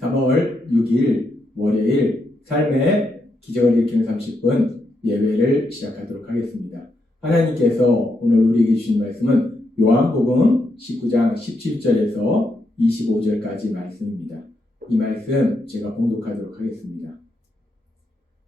3월 6일 월요일 삶의 기적을 일으키는 30분 예배를 시작하도록 하겠습니다. 하나님께서 오늘 우리에게 주신 말씀은 요한복음 19장 17절에서 25절까지 말씀입니다. 이 말씀 제가 봉독하도록 하겠습니다.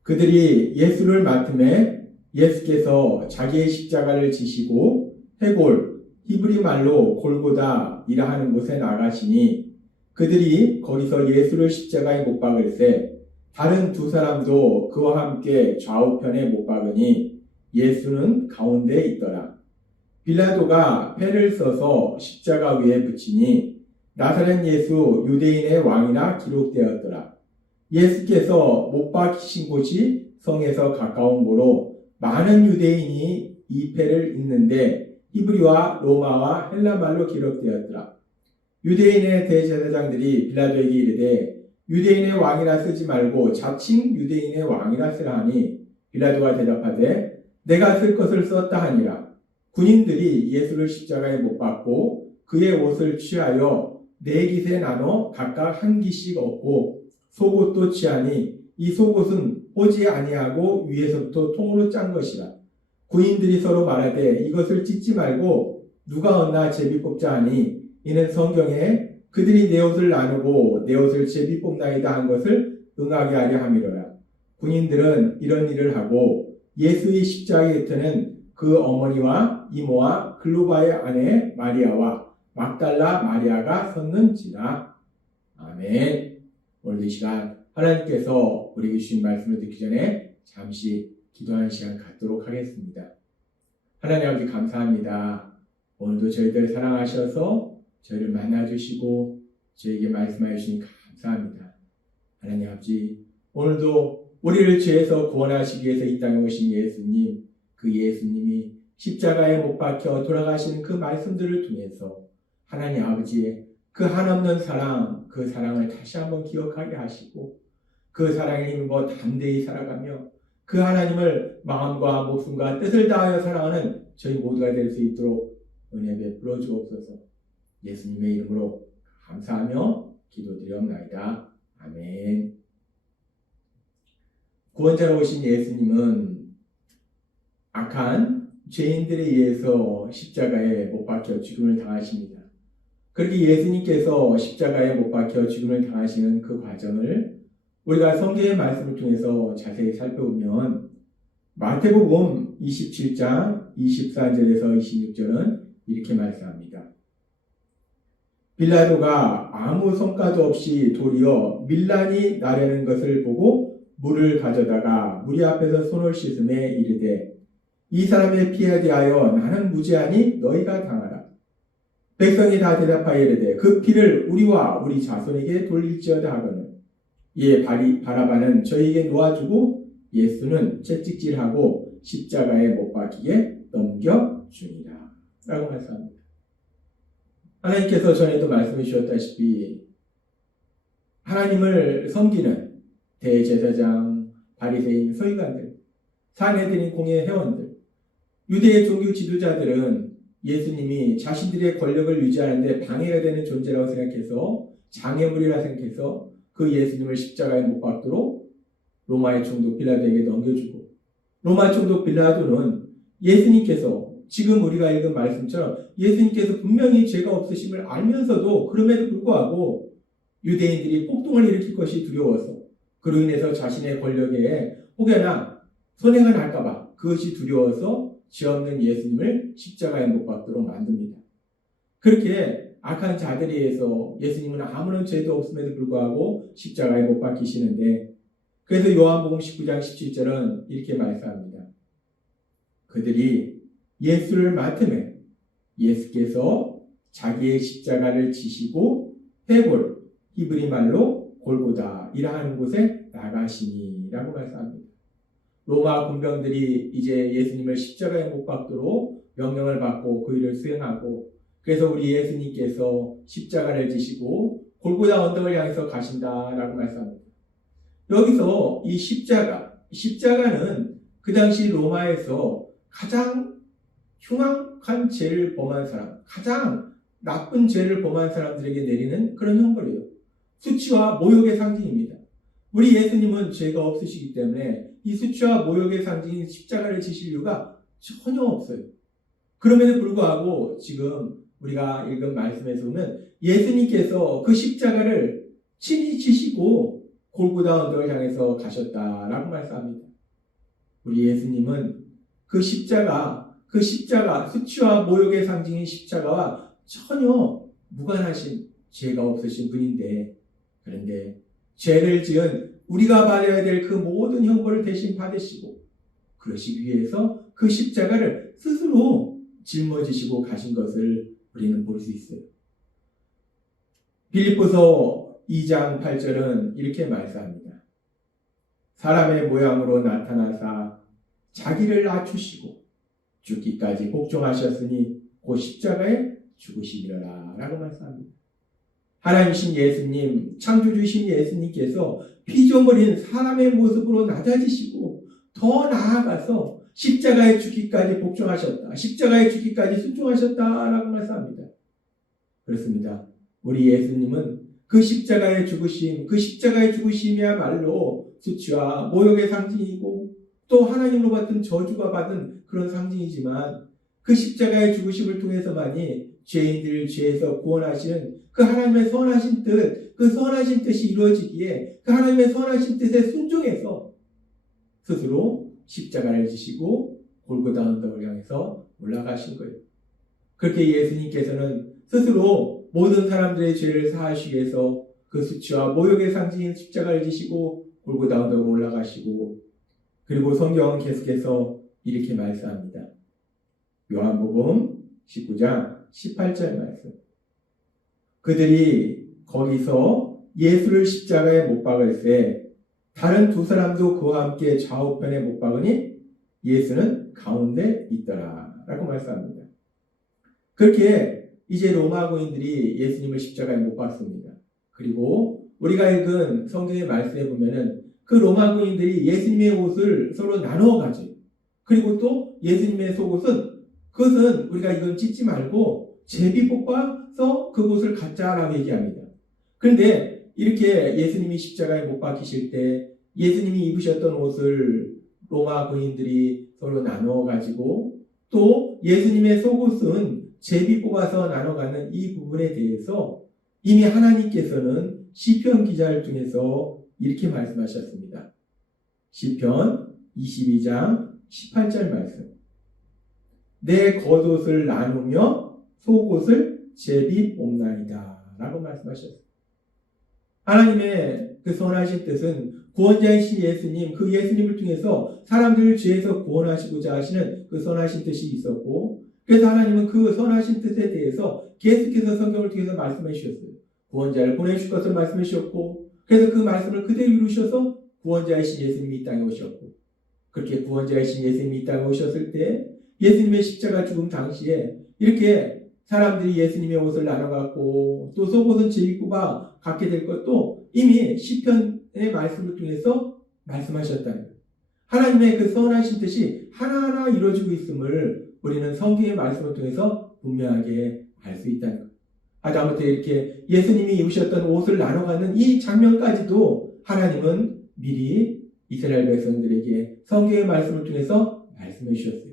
그들이 예수를 맡음에 예수께서 자기의 십자가를 지시고 해골, 히브리 말로 골고다이라 하는 곳에 나가시니 그들이 거기서 예수를 십자가에 못 박을새 다른 두 사람도 그와 함께 좌우편에 못 박으니 예수는 가운데에 있더라. 빌라도가 패를 써서 십자가 위에 붙이니 나사렛 예수 유대인의 왕이라 기록되었더라. 예수께서 못 박히신 곳이 성에서 가까운 고로 많은 유대인이 이 패를 읽는데 히브리와 로마와 헬라말로 기록되었더라. 유대인의 대제사장들이 빌라도에게 이르되 유대인의 왕이라 쓰지 말고 자칭 유대인의 왕이라 쓰라 하니 빌라도가 대답하되 내가 쓸 것을 썼다 하니라. 군인들이 예수를 십자가에 못 박고 그의 옷을 취하여 네 깃에 나눠 각각 한 깃씩 얻고 속옷도 취하니 이 속옷은 보지 아니하고 위에서부터 통으로 짠 것이라. 군인들이 서로 말하되 이것을 찢지 말고 누가 얻나 제비 뽑자 하니 이는 성경에 그들이 내 옷을 나누고 내 옷을 제비 뽑나이다 한 것을 응하게 하려 함이로라. 군인들은 이런 일을 하고 예수의 십자가 곁에는 그 어머니와 이모와 글로바의 아내 마리아와 막달라 마리아가 섰는지라. 아멘. 오늘 이 시간 하나님께서 우리에게 주신 말씀을 듣기 전에 잠시 기도하는 시간 갖도록 하겠습니다. 하나님 아버지 감사합니다. 오늘도 저희들 사랑하셔서 저희를 만나주시고 저에게 말씀하여 주시니 감사합니다. 하나님 아버지 오늘도 우리를 죄에서 구원하시기 위해서 이 땅에 오신 예수님, 그 예수님이 십자가에 못 박혀 돌아가시는 그 말씀들을 통해서 하나님 아버지의 그 한없는 사랑, 그 사랑을 다시 한번 기억하게 하시고 그 사랑에 힘입어 담대히 살아가며 그 하나님을 마음과 목숨과 뜻을 다하여 사랑하는 저희 모두가 될 수 있도록 은혜 베풀어 주옵소서. 예수님의 이름으로 감사하며 기도드리옵나이다. 아멘. 구원자로 오신 예수님은 악한 죄인들에 의해서 십자가에 못 박혀 죽음을 당하십니다. 그렇게 예수님께서 십자가에 못 박혀 죽음을 당하시는 그 과정을 우리가 성경의 말씀을 통해서 자세히 살펴보면 마태복음 27장 24절에서 26절은 이렇게 말씀합니다. 빌라도가 아무 성과도 없이 도리어 밀란이 나려는 것을 보고 물을 가져다가 무리 앞에서 손을 씻음에 이르되 이 사람의 피에 대하여 나는 무죄하니 너희가 당하라. 백성이 다 대답하여 이르되 그 피를 우리와 우리 자손에게 돌릴지어다 하거늘 이에 바라바는 저희에게 놓아주고 예수는 채찍질하고 십자가에 못 박히게 넘겨주니라 라고 말씀합니다. 하나님께서 전에도 말씀해 주셨다시피 하나님을 섬기는 대제사장, 바리새인, 서기관들, 사내들인 공예 회원들, 유대의 종교 지도자들은 예수님이 자신들의 권력을 유지하는 데 방해가 되는 존재라고 생각해서 장애물이라 생각해서 그 예수님을 십자가에 못 박도록 로마의 총독 빌라도에게 넘겨주고 로마 총독 빌라도는 예수님께서 지금 우리가 읽은 말씀처럼 예수님께서 분명히 죄가 없으심을 알면서도 그럼에도 불구하고 유대인들이 폭동을 일으킬 것이 두려워서 그로 인해서 자신의 권력에 혹여나 손해가 날까봐 그것이 두려워서 죄 없는 예수님을 십자가에 못 박도록 만듭니다. 그렇게 악한 자들에 의해서 예수님은 아무런 죄도 없음에도 불구하고 십자가에 못 박히시는데 그래서 요한복음 19장 17절은 이렇게 말씀합니다. 그들이 예수를 맡음에 예수께서 자기의 십자가를 지시고 해골, 히브리 말로 골고다이라 하는 곳에 나가시니라고 말씀합니다. 로마 군병들이 이제 예수님을 십자가에 못 박도록 명령을 받고 그 일을 수행하고 그래서 우리 예수님께서 십자가를 지시고 골고다 언덕을 향해서 가신다라고 말씀합니다. 여기서 이 십자가는 그 당시 로마에서 가장 흉악한 죄를 범한 사람, 가장 나쁜 죄를 범한 사람들에게 내리는 그런 형벌이에요. 수치와 모욕의 상징입니다. 우리 예수님은 죄가 없으시기 때문에 이 수치와 모욕의 상징인 십자가를 지실 이유가 전혀 없어요. 그럼에도 불구하고 지금 우리가 읽은 말씀에서 보면 예수님께서 그 십자가를 친히 지시고 골고다 언덕을 향해서 가셨다라고 말씀합니다. 우리 예수님은 그 십자가, 수치와 모욕의 상징인 십자가와 전혀 무관하신 죄가 없으신 분인데, 그런데 죄를 지은 우리가 받아야 될 그 모든 형벌을 대신 받으시고 그러시기 위해서 그 십자가를 스스로 짊어지시고 가신 것을 우리는 볼 수 있어요. 빌립보서 2장 8절은 이렇게 말씀합니다. 사람의 모양으로 나타나사 자기를 낮추시고 죽기까지 복종하셨으니 곧 십자가에 죽으시리라 라고 말씀합니다. 하나님이신 예수님, 창조주신 예수님께서 피조물인 사람의 모습으로 낮아지시고 더 나아가서 십자가에 죽기까지 복종하셨다. 십자가에 죽기까지 순종하셨다라고 말씀합니다. 그렇습니다. 우리 예수님은 그 십자가에 죽으심이야말로 수치와 모욕의 상징이고 또 하나님으로 받은 저주가 받은 그런 상징이지만 그 십자가의 죽으심을 통해서만이 죄인들을 죄에서 구원하시는 그 하나님의 선하신 뜻, 그 선하신 뜻이 이루어지기에 그 하나님의 선하신 뜻에 순종해서 스스로 십자가를 지시고 골고다 언덕을 향해서 올라가신 거예요. 그렇게 예수님께서는 스스로 모든 사람들의 죄를 사하시기 위해서 그 수치와 모욕의 상징인 십자가를 지시고 골고다 언덕을 올라가시고, 그리고 성경은 계속해서 이렇게 말씀합니다. 요한복음 19장 18절 말씀. 그들이 거기서 예수를 십자가에 못 박을새 다른 두 사람도 그와 함께 좌우편에 못 박으니 예수는 가운데 있더라 라고 말씀합니다. 그렇게 이제 로마 고인들이 예수님을 십자가에 못 박습니다. 그리고 우리가 읽은 성경의 말씀에 보면은 그 로마 고인들이 예수님의 옷을 서로 나누어 가져요. 그리고 또 예수님의 속옷은 그것은 우리가 이건 찢지 말고 제비 뽑아서 그곳을 갖자라고 얘기합니다. 그런데 이렇게 예수님이 십자가에 못 박히실 때 예수님이 입으셨던 옷을 로마 고인들이 서로 나누어 가지고 또 예수님의 속옷은 제비 뽑아서 나눠가는 이 부분에 대해서 이미 하나님께서는 시편 기자를 통해서 이렇게 말씀하셨습니다. 시편 22장 18절 말씀. 내 겉옷을 나누며 속옷을 제비 뽑나이다 라고 말씀하셨습니다. 하나님의 그 선하신 뜻은 구원자이신 예수님, 그 예수님을 통해서 사람들을 죄에서 구원하시고자 하시는 그 선하신 뜻이 있었고, 그래서 하나님은 그 선하신 뜻에 대해서 계속해서 성경을 통해서 말씀해 주셨어요. 구원자를 보내주실 것을 말씀해 주셨고, 그래서 그 말씀을 그대로 이루셔서 구원자이신 예수님이 이 땅에 오셨고, 그렇게 구원자이신 예수님이 이 땅에 오셨을 때 예수님의 십자가 죽음 당시에 이렇게 사람들이 예수님의 옷을 나눠갖고 또 속옷은 제비뽑아 갖게 될 것도 이미 시편의 말씀을 통해서 말씀하셨다는 거예요. 하나님의 그 선하신 뜻이 하나하나 이루어지고 있음을 우리는 성경의 말씀을 통해서 분명하게 알 수 있다는 거예요. 하다못해 이렇게 예수님이 입으셨던 옷을 나눠가는 이 장면까지도 하나님은 미리 이스라엘 백성들에게 성경의 말씀을 통해서 말씀해 주셨어요.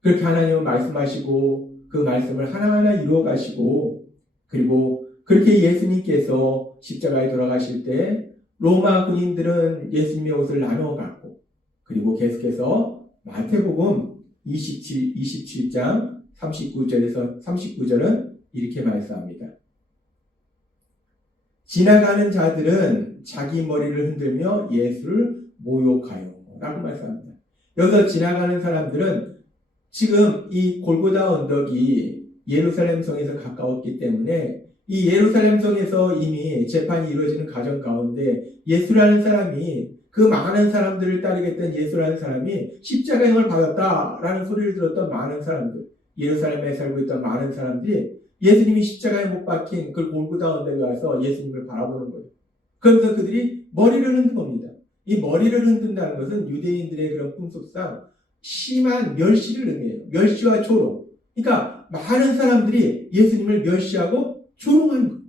그렇게 하나님은 말씀하시고 그 말씀을 하나하나 이루어 가시고, 그리고 그렇게 예수님께서 십자가에 돌아가실 때 로마 군인들은 예수님의 옷을 나누어 갖고, 그리고 계속해서 마태복음 27장 39절에서 39절은 이렇게 말씀합니다. 지나가는 자들은 자기 머리를 흔들며 예수를 모욕하여 라고 말씀합니다. 여기서 지나가는 사람들은 지금 이 골고다 언덕이 예루살렘 성에서 가까웠기 때문에 이 예루살렘 성에서 이미 재판이 이루어지는 과정 가운데 예수라는 사람이, 그 많은 사람들을 따르겠던 예수라는 사람이 십자가형을 받았다라는 소리를 들었던 많은 사람들, 예루살렘에 살고 있던 많은 사람들이 예수님이 십자가에 못 박힌 그 골고다 언덕에 와서 예수님을 바라보는 거예요. 그러면서 그들이 머리를 흔든 겁니다. 이 머리를 흔든다는 것은 유대인들의 그런 풍습상 심한 멸시를 의미해요. 멸시와 조롱. 그러니까 많은 사람들이 예수님을 멸시하고 조롱하는 거예요.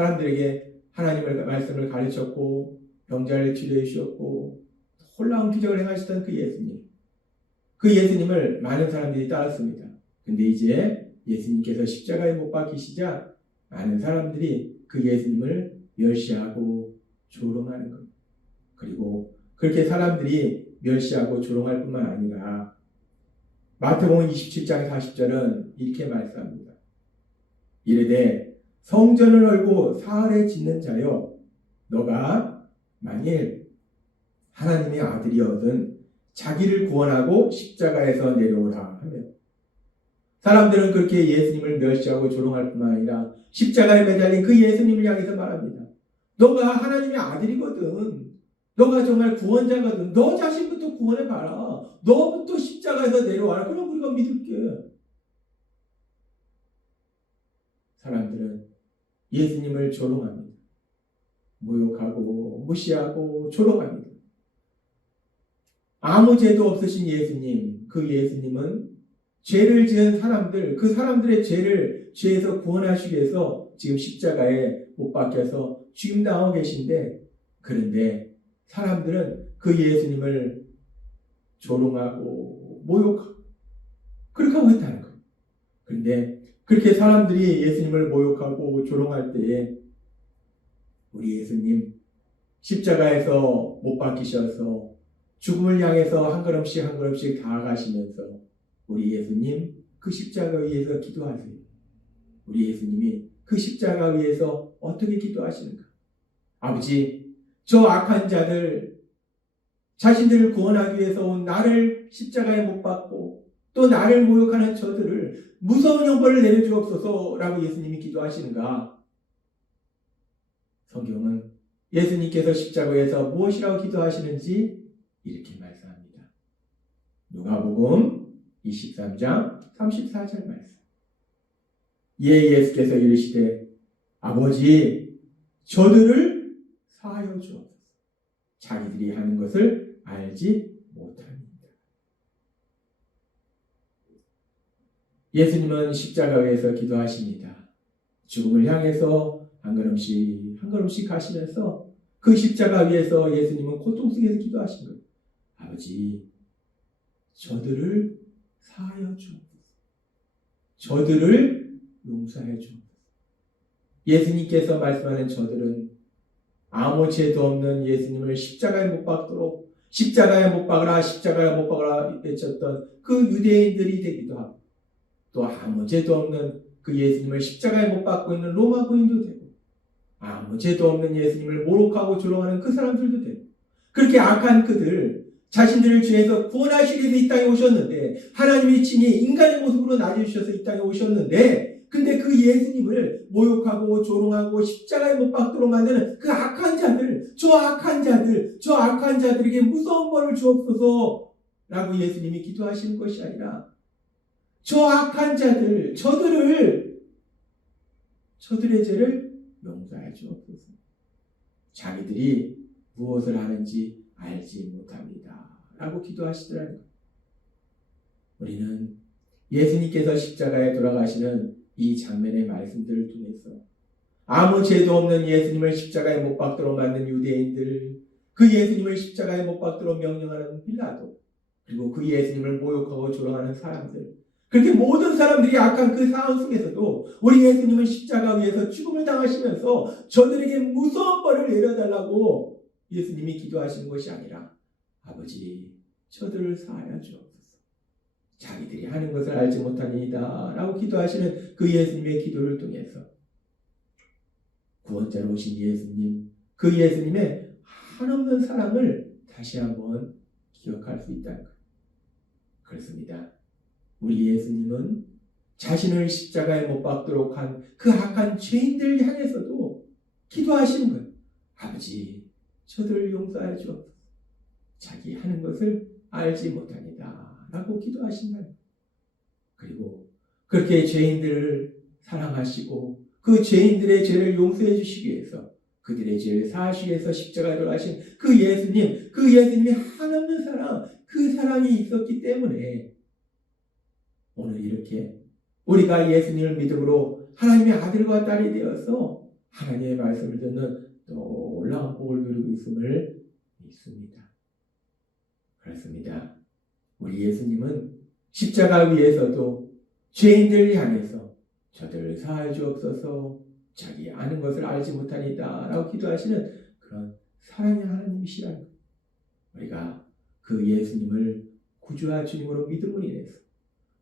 사람들에게 하나님의 말씀을 가르쳤고 병자를 치료해 주셨고 놀라운 기적을 행하시던 그 예수님. 그 예수님을 많은 사람들이 따랐습니다. 근데 이제 예수님께서 십자가에 못 박히시자 많은 사람들이 그 예수님을 멸시하고 조롱하는 것. 그리고 그렇게 사람들이 멸시하고 조롱할 뿐만 아니라 마태복음 27장 40절은 이렇게 말씀합니다. 이르되 성전을 얼고 사흘에 짓는 자여 너가 만일 하나님의 아들이거든 자기를 구원하고 십자가에서 내려오라 하며 사람들은 그렇게 예수님을 멸시하고 조롱할 뿐만 아니라 십자가에 매달린 그 예수님을 향해서 말합니다. 너가 하나님의 아들이거든. 너가 정말 구원자거든. 너 자신부터 구원해봐라. 너부터 십자가에서 내려와라. 그럼 우리가 믿을게. 사람들은 예수님을 조롱합니다. 모욕하고 무시하고 조롱합니다. 아무 죄도 없으신 예수님, 그 예수님은 죄를 지은 사람들, 그 사람들의 죄에서 구원하시기 위해서 지금 십자가에 못 박혀서 죽임당하고 계신데, 그런데 사람들은 그 예수님을 조롱하고 모욕하고 그렇게 하고 있다는 거예요. 그런데 그렇게 사람들이 예수님을 모욕하고 조롱할 때에 우리 예수님 십자가에서 못 박히셔서 죽음을 향해서 한 걸음씩 한 걸음씩 다가가시면서 우리 예수님 그 십자가 위에서 기도하세요. 우리 예수님이 그 십자가 위에서 어떻게 기도하시는가? 아버지, 저 악한 자들, 자신들을 구원하기 위해서 온 나를 십자가에 못 박고 또 나를 모욕하는 저들을 무서운 형벌을 내려주옵소서라고 예수님이 기도하시는가? 성경은 예수님께서 십자가에서 무엇이라고 기도하시는지 이렇게 말씀합니다. 누가복음 23장 34절 말씀. 이에 예수께서 이르시되 아버지 저들을 사하여 주옵소서. 자기들이 하는 것을 알지 못합니다. 예수님은 십자가에서 기도하십니다. 죽음을 향해서 한 걸음씩 한 걸음씩 가시면서 그 십자가 위에서 예수님은 고통 속에서 기도하신 거예요. 아버지, 저들을 사하여 주옵소서. 저들을 용서해 주옵소서. 예수님께서 말씀하는 저들은 아무 죄도 없는 예수님을 십자가에 못 박도록 십자가에 못 박으라 십자가에 못 박으라 외쳤던 그 유대인들이 되기도 하고 또 아무 죄도 없는 그 예수님을 십자가에 못 박고 있는 로마 군인도 되고 아무 죄도 없는 예수님을 모욕하고 조롱하는 그 사람들도 되고 그렇게 악한 그들 자신들을 죄에서 구원하시기 위해서 이 땅에 오셨는데 하나님이 친히 인간의 모습으로 낮아주셔서 이 땅에 오셨는데 근데 그 예수님을 모욕하고 조롱하고 십자가에 못 박도록 만드는 그 악한 자들 저 악한 자들에게 무서운 벌을 주옵소서 라고 예수님이 기도하시는 것이 아니라 저 악한 자들 저들의 죄를 용서해 주옵소서. 자기들이 무엇을 하는지 알지 못합니다 라고 기도하시더라는 거예요. 우리는 예수님께서 십자가에 돌아가시는 이 장면의 말씀들을 통해서 아무 죄도 없는 예수님을 십자가에 못 박도록 만든 유대인들, 그 예수님을 십자가에 못 박도록 명령하는 빌라도, 그리고 그 예수님을 모욕하고 조롱하는 사람들, 그렇게 모든 사람들이 악한 그 상황 속에서도 우리 예수님은 십자가 위에서 죽음을 당하시면서 저들에게 무서운 벌을 내려달라고 예수님이 기도하시는 것이 아니라 아버지 저들을 사하여 주옵소서. 자기들이 하는 것을 알지 못하니이다 라고 기도하시는 그 예수님의 기도를 통해서 구원자로 오신 예수님, 그 예수님의 한없는 사랑을 다시 한번 기억할 수 있다는 거예요. 그렇습니다. 우리 예수님은 자신을 십자가에 못 박도록 한 그 악한 죄인들 향해서도 기도하시는 거예요. 아버지, 저들을 용서해 주옵소서. 자기 하는 것을 알지 못합니다 라고 기도하신다. 그리고 그렇게 죄인들을 사랑하시고 그 죄인들의 죄를 용서해 주시기 위해서 그들의 죄를 사하시기 위해서 십자가에 돌아가신 그 예수님이 한없는 사랑, 그 사랑이 있었기 때문에 오늘 이렇게 우리가 예수님을 믿음으로 하나님의 아들과 딸이 되어서 하나님의 말씀을 듣는 놀라운 복을 누리고 있음을 믿습니다. 그렇습니다. 우리 예수님은 십자가 위에서도 죄인들 향해서 저들을 사하여 주옵소서, 자기 아는 것을 알지 못하니까 라고 기도하시는 그런 사랑의 하나님이시라는 것. 우리가 그 예수님을 구주와 주님으로 믿음으로 인해서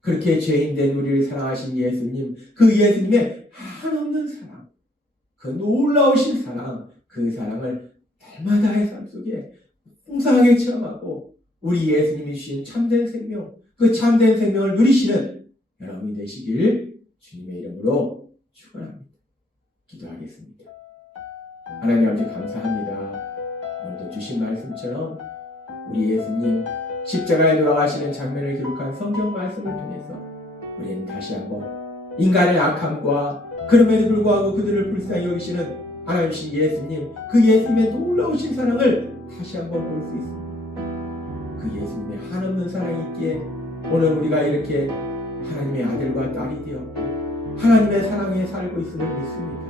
그렇게 죄인된 우리를 사랑하신 예수님, 그 예수님의 한없는 사랑, 그 놀라우신 사랑, 그 사랑을 날마다의 삶 속에 풍성하게 체험하고 우리 예수님이 주신 참된 생명, 그 참된 생명을 누리시는 여러분이 되시길 주님의 이름으로 축원합니다. 기도하겠습니다. 하나님 아버지 감사합니다. 오늘도 주신 말씀처럼 우리 예수님 십자가에 돌아가시는 장면을 기록한 성경 말씀을 통해서 우리는 다시 한번 인간의 악함과 그럼에도 불구하고 그들을 불쌍히 여기시는 하나님이신 예수님, 그 예수님의 놀라우신 사랑을 다시 한번 볼 수 있습니다. 그 예수님의 한없는 사랑이 있기에 오늘 우리가 이렇게 하나님의 아들과 딸이 되었고 하나님의 사랑에 살고 있음을 믿습니다.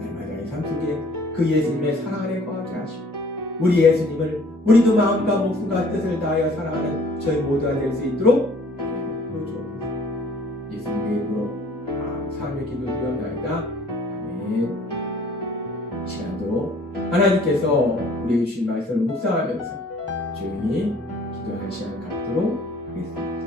날마다의 삶 속에 그 예수님의 사랑 안에 거하게 하시고 우리 예수님을 우리도 마음과 목숨과 뜻을 다하여 사랑하는 저희 모두가 될 수 있도록 주옵소서. 예수님의 이름으로 삶의 기도드렸나이다. 아멘. 이 시간도 하나님께서 우리에게 주신 말씀을 묵상하면서 조용히 기도하는 시간 갖도록 하겠습니다.